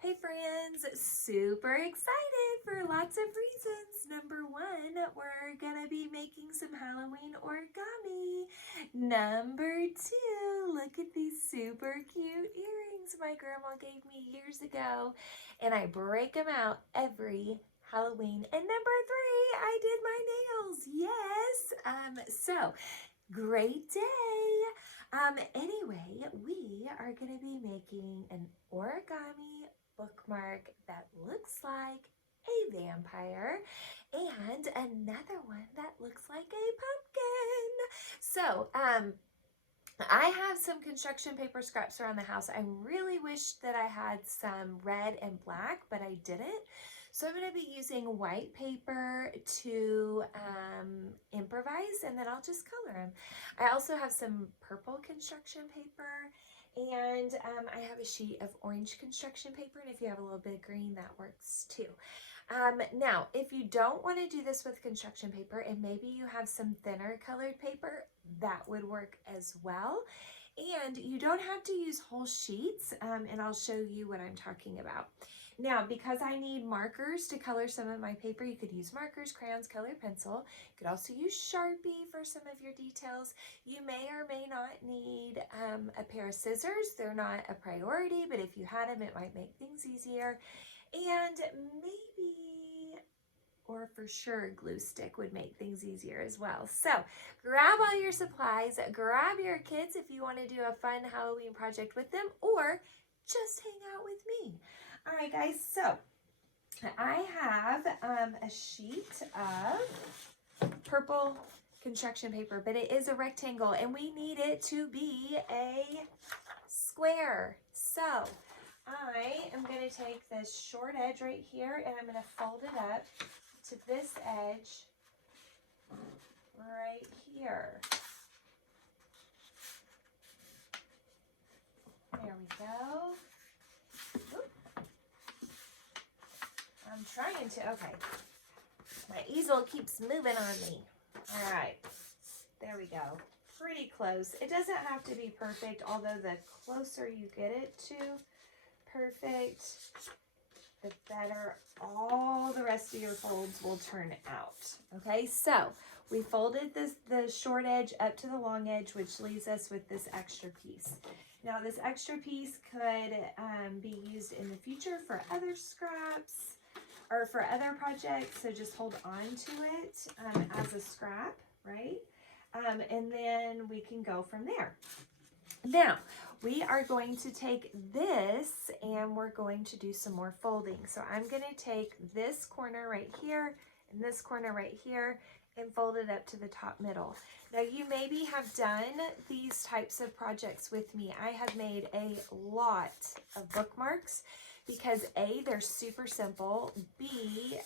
Hey friends, super excited for lots of reasons. Number one, we're gonna be making some Halloween origami. Number two, look at these super cute earrings my grandma gave me years ago, and I break them out every Halloween. And number three, I did my nails. Yes. So great day. Anyway, we are going to be making an origami bookmark that looks like a vampire and another one that looks like a pumpkin. So, I have some construction paper scraps around the house. I really wish that I had some red and black, but I didn't. So I'm going to be using white paper to improvise, and then I'll just color them. I also have some purple construction paper, and I have a sheet of orange construction paper, and if you have a little bit of green, that works too. Now, if you don't want to do this with construction paper and maybe you have some thinner colored paper, that would work as well. And you don't have to use whole sheets, and I'll show you what I'm talking about. Now, because I need markers to color some of my paper, you could use markers, crayons, colored pencil. You could also use Sharpie for some of your details. You may or may not need a pair of scissors. They're not a priority, but if you had them, it might make things easier. And maybe, or for sure, glue stick would make things easier as well. So grab all your supplies, grab your kids if you want to do a fun Halloween project with them, or just hang out with me. All right, guys, so I have a sheet of purple construction paper, but it is a rectangle and we need it to be a square. So I am going to take this short edge right here and I'm going to fold it up to this edge right here. There we go. Oop. I'm trying to, okay. My easel keeps moving on me. All right, there we go. Pretty close. It doesn't have to be perfect, although the closer you get it to perfect, the better all the rest of your folds will turn out. Okay, so we folded the short edge up to the long edge, which leaves us with this extra piece. Now this extra piece could be used in the future for other scraps or for other projects, so just hold on to it as a scrap, right? And then we can go from there. Now, we are going to take this and we're going to do some more folding. So I'm going to take this corner right here and this corner right here and fold it up to the top middle. Now, you maybe have done these types of projects with me. I have made a lot of bookmarks because A, they're super simple. B,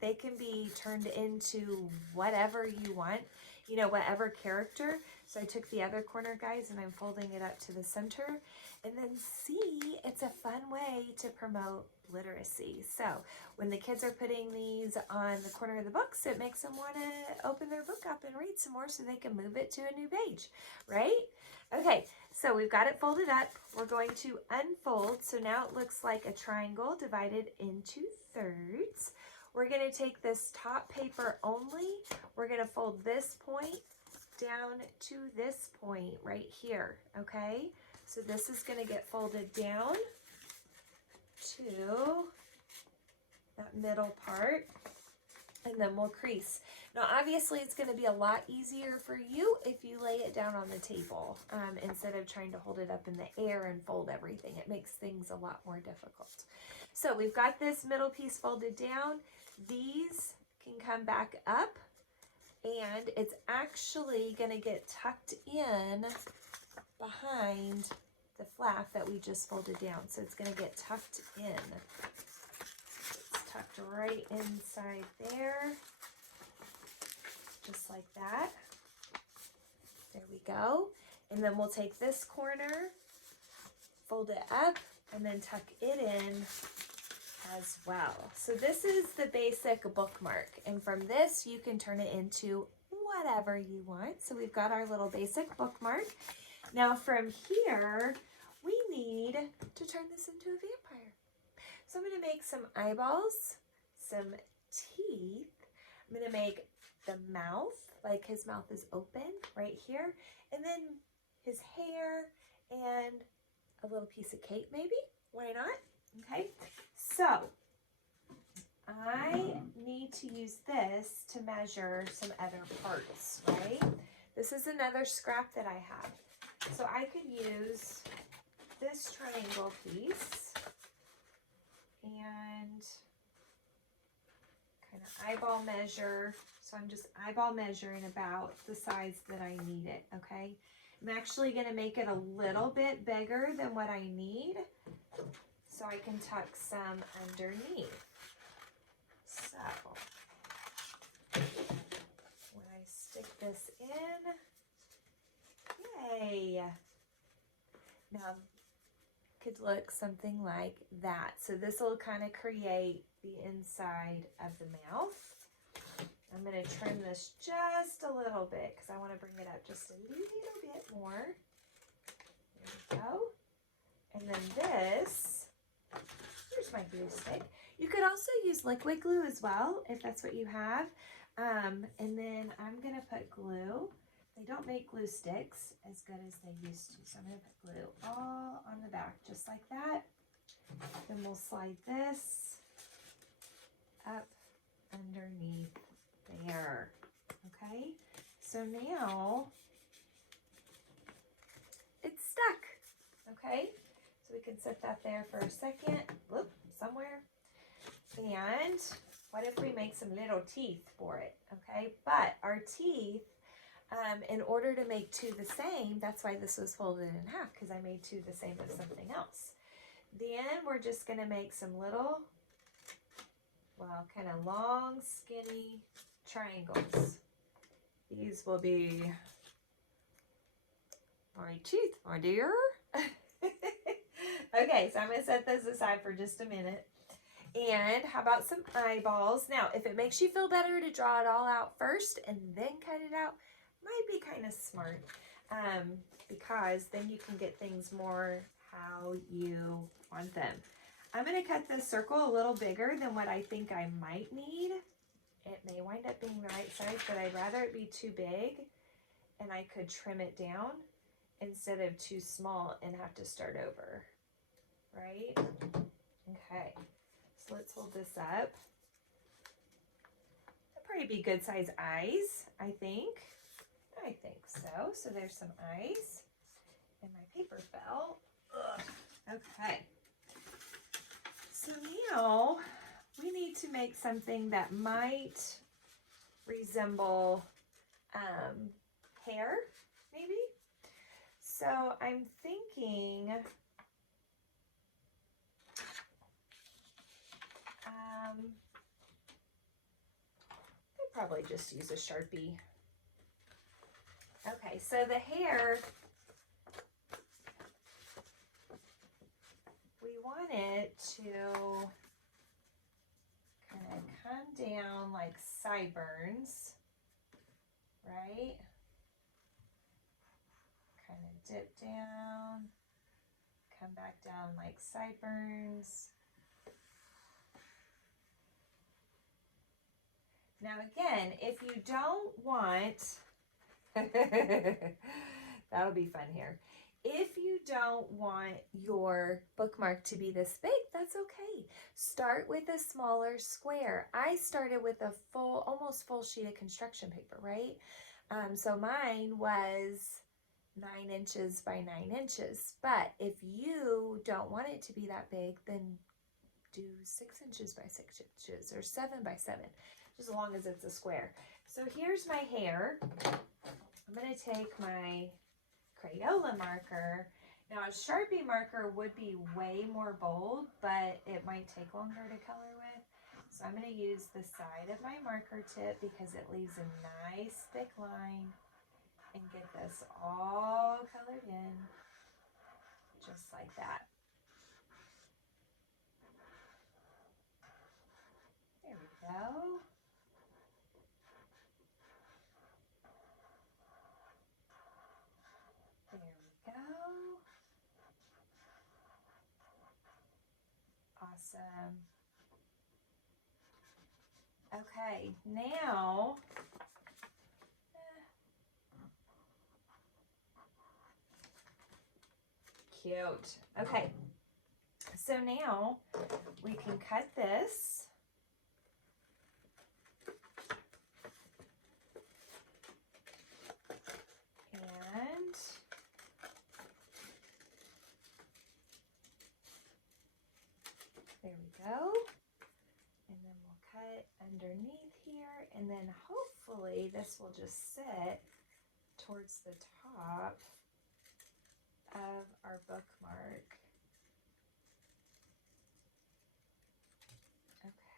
they can be turned into whatever you want, you know, whatever character. So I took the other corner, guys, and I'm folding it up to the center. And then C, it's a fun way to promote literacy. So when the kids are putting these on the corner of the books, it makes them want to open their book up and read some more so they can move it to a new page, right? Okay, so we've got it folded up. We're going to unfold. So now it looks like a triangle divided into thirds. We're going to take this top paper only. We're going to fold this point down to this point right here, okay? So this is going to get folded down to that middle part, and then we'll crease. Now, obviously, it's going to be a lot easier for you if you lay it down on the table instead of trying to hold it up in the air and fold everything. It makes things a lot more difficult. So we've got this middle piece folded down. These can come back up, and it's actually going to get tucked in behind the flap that we just folded down. So it's going to get tucked in. It's tucked right inside there, just like that. There we go. And then we'll take this corner, fold it up, and then tuck it in as well. So this is the basic bookmark, and from this you can turn it into whatever you want. So we've got our little basic bookmark. Now from here we need to turn this into a vampire. So I'm going to make some eyeballs, some teeth. I'm going to make the mouth, like his mouth is open right here, and then his hair and a little piece of cake maybe. Why not? Okay, so I need to use this to measure some other parts, right? This is another scrap that I have. So I could use this triangle piece and kind of eyeball measure. So I'm just eyeball measuring about the size that I need it, okay? I'm actually going to make it a little bit bigger than what I need so I can tuck some underneath. So when I stick this in, yay! Now could look something like that. So this will kind of create the inside of the mouth. I'm going to trim this just a little bit because I want to bring it up just a little bit more. There we go. And then this, here's my glue stick. You could also use liquid glue as well if that's what you have. And then I'm going to put glue. They don't make glue sticks as good as they used to. So I'm going to put glue all on the back just like that. Then we'll slide this up underneath there. Okay, so now it's stuck. Okay, so we can set that there for a second. Whoop, somewhere. And what if we make some little teeth for it? Okay, but our teeth, in order to make two the same, that's why this was folded in half, because I made two the same of something else. Then we're just going to make some little, well, kind of long, skinny triangles. These will be my teeth, my dear. Okay, so I'm going to set this aside for just a minute. And how about some eyeballs? Now, if it makes you feel better to draw it all out first and then cut it out, might be kind of smart, because then you can get things more how you want them. I'm going to cut this circle a little bigger than what I think I might need. It may wind up being the right size, but I'd rather it be too big and I could trim it down instead of too small and have to start over, right? Okay, so let's hold this up. That'd probably be good size eyes, I think. I think so. So there's some eyes, and my paper fell. Ugh. Okay. So now we need to make something that might resemble hair, maybe. So I'm thinking I'd probably just use a Sharpie. Okay, so the hair, we want it to kind of come down like sideburns, right? Kind of dip down, come back down like sideburns. Now again, if you don't want, that'll be fun here. If you don't want your bookmark to be this big, that's okay. Start with a smaller square. I started with a full, almost full sheet of construction paper, right? So mine was 9 inches by 9 inches. But if you don't want it to be that big, then do 6 inches by 6 inches or 7 by 7, just as long as it's a square. So here's my hair. I'm going to take my Crayola marker. Now a Sharpie marker would be way more bold, but it might take longer to color with. So I'm going to use the side of my marker tip because it leaves a nice thick line, and get this all colored in just like that. There we go. Awesome. Okay, now, cute. Okay, so now we can cut this. And there we go. And then we'll cut underneath here, and then hopefully this will just sit towards the top of our bookmark.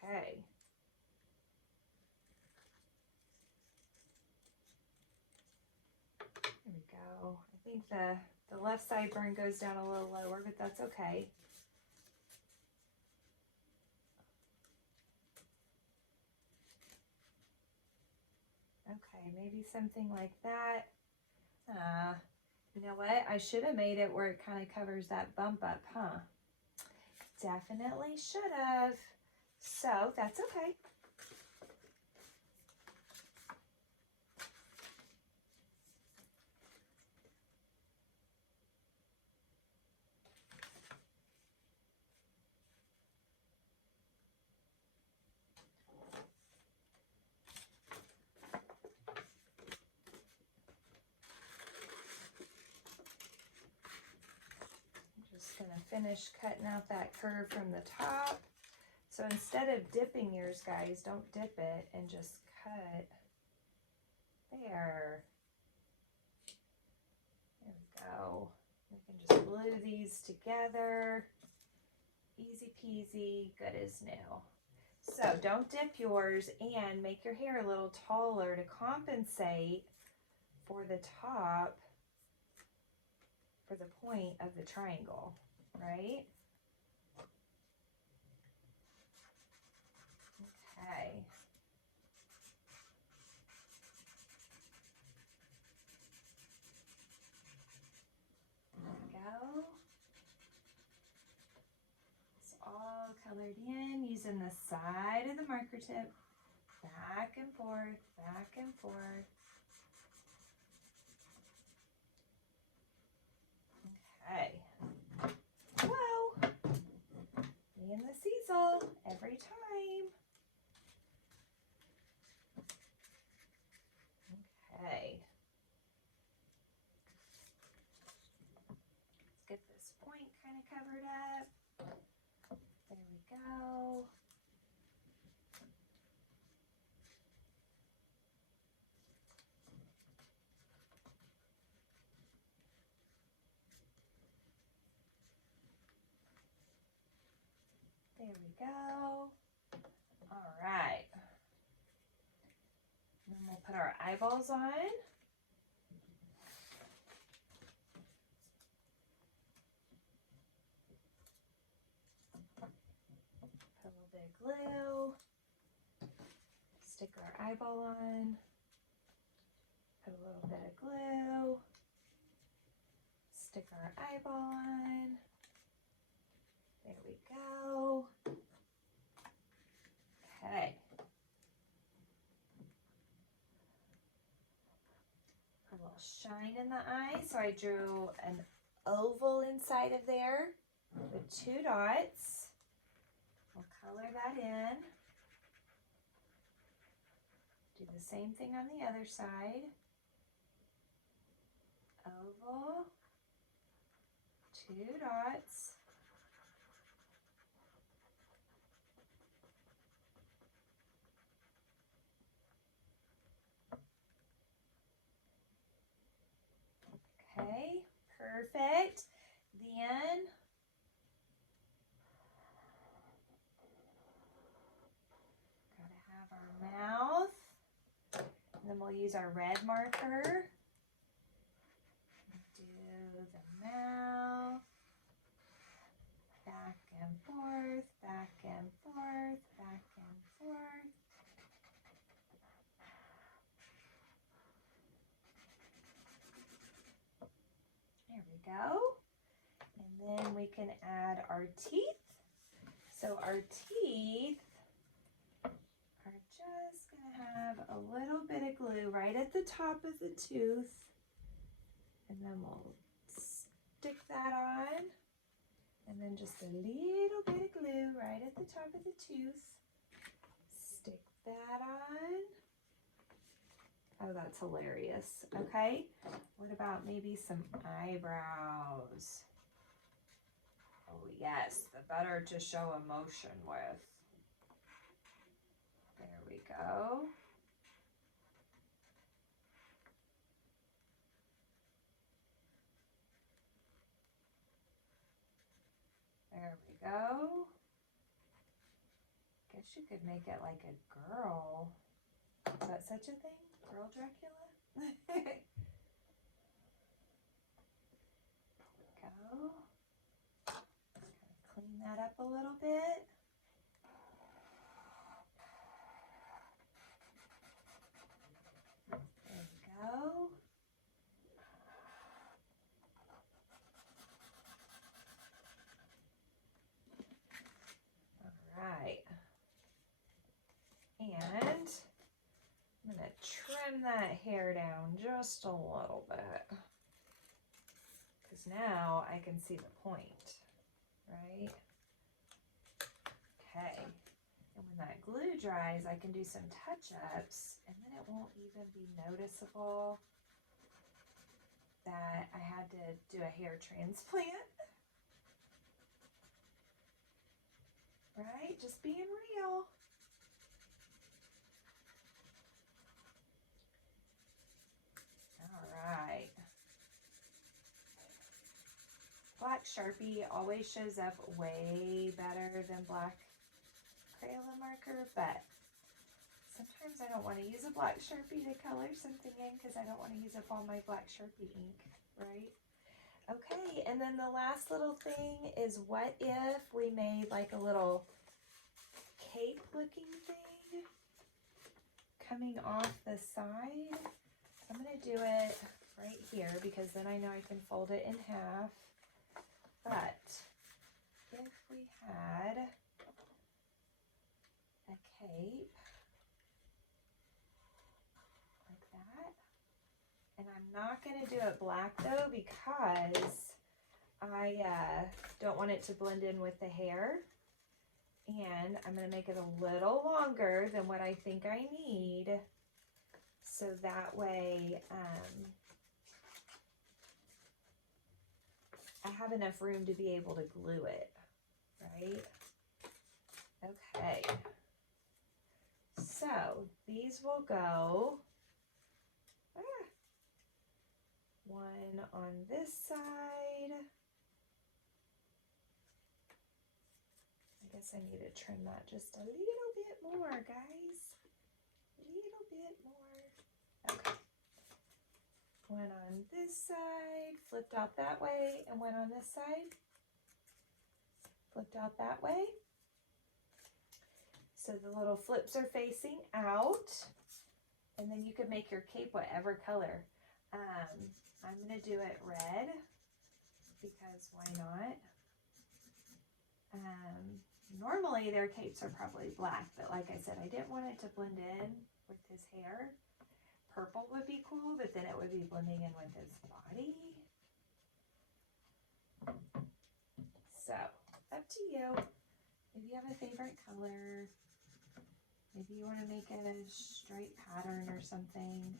Okay. There we go. I think the left sideburn goes down a little lower, but that's okay. Okay, maybe something like that. You know what? I should have made it where it kind of covers that bump up, huh? Definitely should have. So that's okay. Gonna finish cutting out that curve from the top. So instead of dipping yours, guys, don't dip it and just cut there. There we go. We can just glue these together. Easy peasy, good as new. So don't dip yours, and make your hair a little taller to compensate for the top, for the point of the triangle, right? Okay. There we go. It's all colored in using the side of the marker tip. Back and forth, back and forth. Okay. Whoa. Me and the Cecil every time. Okay. Let's get this point kind of covered up. There we go. There we go. All right. Then we'll put our eyeballs on. Put a little bit of glue. Stick our eyeball on. Put a little bit of glue. Stick our eyeball on. There we go. Okay. A little shine in the eye. So I drew an oval inside of there with 2 dots. We'll color that in. Do the same thing on the other side. Oval, 2 dots. Okay, perfect. Then gotta have our mouth. And then we'll use our red marker. Do the mouth. Back and forth, back and forth, back and forth. There we go. And then we can add our teeth. So our teeth are just going to have a little bit of glue right at the top of the tooth. And then we'll stick that on. And then just a little bit of glue right at the top of the tooth. Stick that on. Oh, that's hilarious. Okay, what about maybe some eyebrows? Oh yes, the better to show emotion with. There we go. There we go. Guess you could make it like a girl. Is that such a thing? Girl Dracula? There we go. Clean that up a little bit. There we go. Right. And I'm going to trim that hair down just a little bit, because now I can see the point, right? Okay. And when that glue dries, I can do some touch-ups, and then it won't even be noticeable that I had to do a hair transplant. Right? Just being real. All right. Black Sharpie always shows up way better than black Crayon marker, but sometimes I don't want to use a black Sharpie to color something in because I don't want to use up all my black Sharpie ink, right? Okay, and then the last little thing is, what if we made like a little cape looking thing coming off the side? I'm going to do it right here because then I know I can fold it in half. But if we had a cape like that, and I'm not going to do it black though because I don't want it to blend in with the hair, and I'm going to make it a little longer than what I think I need, so that way I have enough room to be able to glue it, right? Okay, so these will go one on this side. I guess I need to trim that just a little bit more, guys. A little bit more. Okay. One on this side, flipped out that way, and one on this side, flipped out that way. So the little flips are facing out, and then you could make your cape whatever color. I'm going to do it red because why not? Normally their capes are probably black, but like I said, I didn't want it to blend in with his hair. Purple would be cool, but then it would be blending in with his body. So, up to you. Maybe you have a favorite color. Maybe you want to make it a straight pattern or something.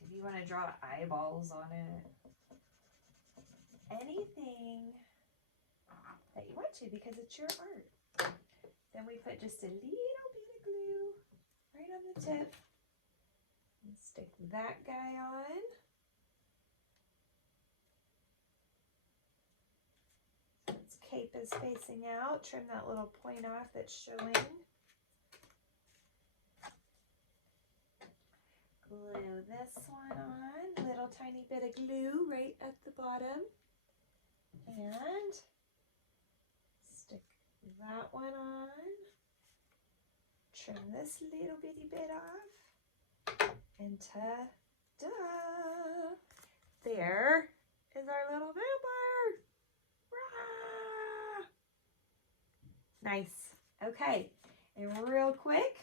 Maybe you want to draw eyeballs on it. Anything that you want to, because it's your art. Then we put just a little bit of glue right on the tip and stick that guy on. So its cape is facing out. Trim that little point off that's showing. Glue this one on. Little tiny bit of glue right at the bottom. And stick that one on. Trim this little bitty bit off. And ta-da! There is our little vampire. Nice. Okay, and real quick,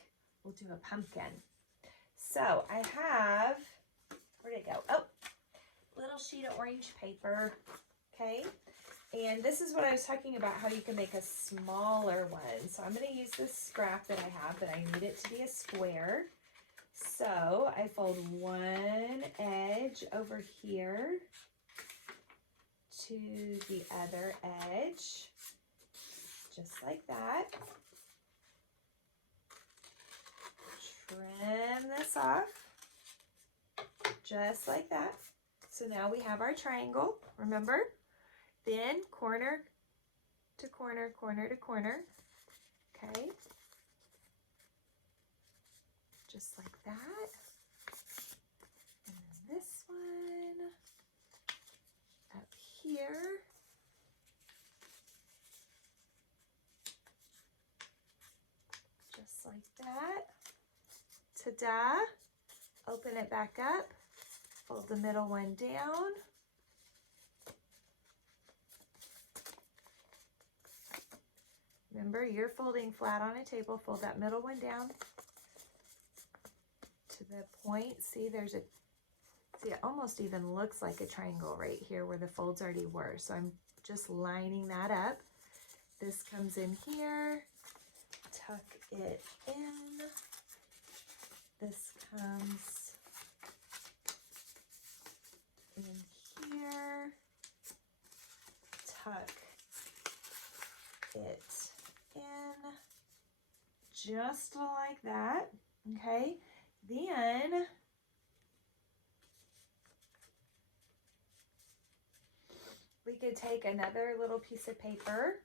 we'll do a pumpkin. So I have, where'd it go? Oh, little sheet of orange paper, okay? And this is what I was talking about, how you can make a smaller one. So I'm going to use this scrap that I have, but I need it to be a square. So I fold one edge over here to the other edge, just like that. Trim this off, just like that. So now we have our triangle, remember? Then corner to corner, corner to corner, okay? Just like that. And then this one up here. Just like that. Ta-da! Open it back up, fold the middle one down. Remember, you're folding flat on a table, fold that middle one down to the point. See, see, it almost even looks like a triangle right here where the folds already were. So I'm just lining that up. This comes in here, tuck it in. This comes in here, tuck it in, just like that, okay? Then we could take another little piece of paper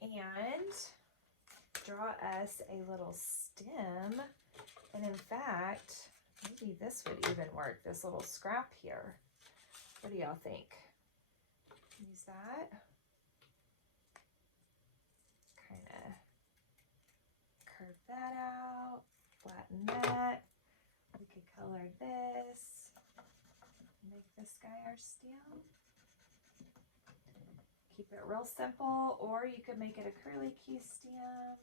and draw us a little stem. And in fact, maybe this would even work, this little scrap here. What do y'all think? Use that. Kind of curve that out, flatten that. We could color this, make this guy our stem. Keep it real simple, or you could make it a 𝗀𝗲𝗱𝗆 stem.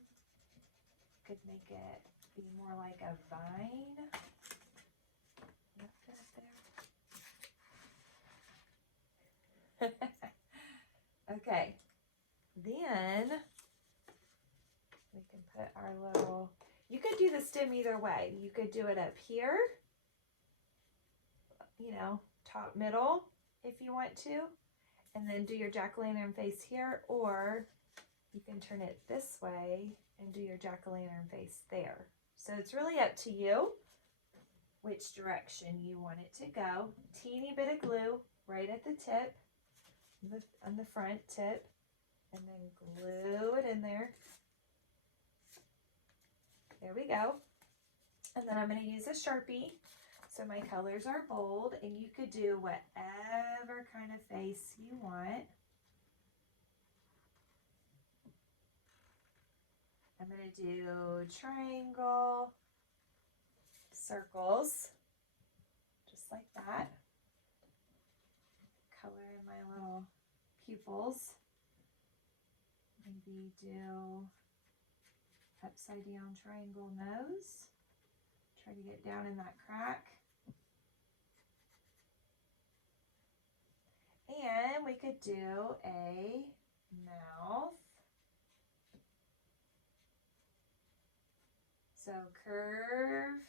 Could make it be more like a vine. That fit there. Okay, then we can put our little, you could do the stem either way. You could do it up here, you know, top middle if you want to, and then do your jack-o'-lantern face here, or you can turn it this way and do your jack-o'-lantern face there. So it's really up to you which direction you want it to go. Teeny bit of glue right at the tip, on the front tip, and then glue it in there. There we go. And then I'm going to use a Sharpie. So my colors are bold, and you could do whatever kind of face you want. I'm going to do triangle, circles, just like that. Color in my little pupils. Maybe do upside down triangle nose. Try to get down in that crack. And we could do a mouth. So curve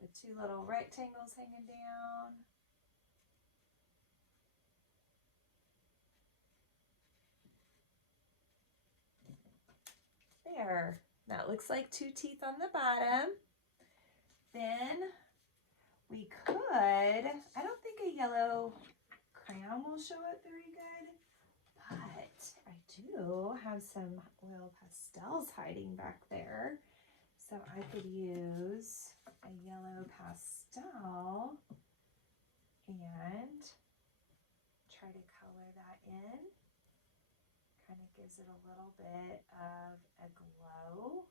with two little rectangles hanging down. There. That looks like two teeth on the bottom. Then we could, I don't think a yellow crayon will show up very good, but I do have some oil pastels hiding back there. So I could use a yellow pastel and try to color that in. Kind of gives it a little bit of a glow.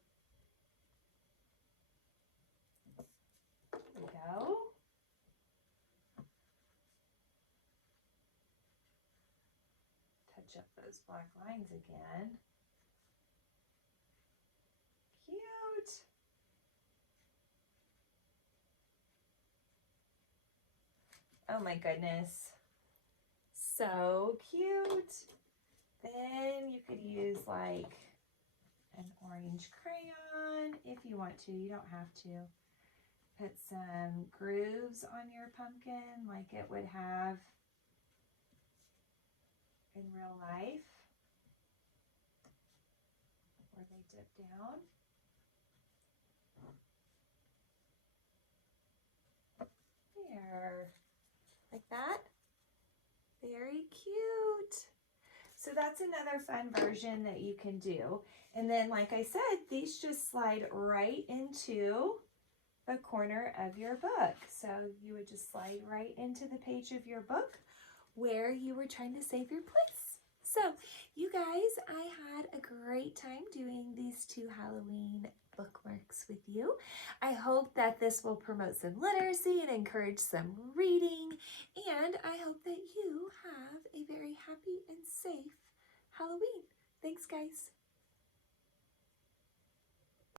There we go. touch up those black lines again. Cute. Oh my goodness. So cute. Then you could use like an orange crayon if you want to. You don't have to. Put some grooves on your pumpkin like it would have in real life, where they dip down. There, like that. Very cute. So that's another fun version that you can do. And then, like I said, these just slide right into the corner of your book. So you would just slide right into the page of your book where you were trying to save your place. So you guys, I had a great time doing these 2 Halloween bookmarks with you. I hope that this will promote some literacy and encourage some reading. And I hope that you have a very happy and safe Halloween. Thanks, guys.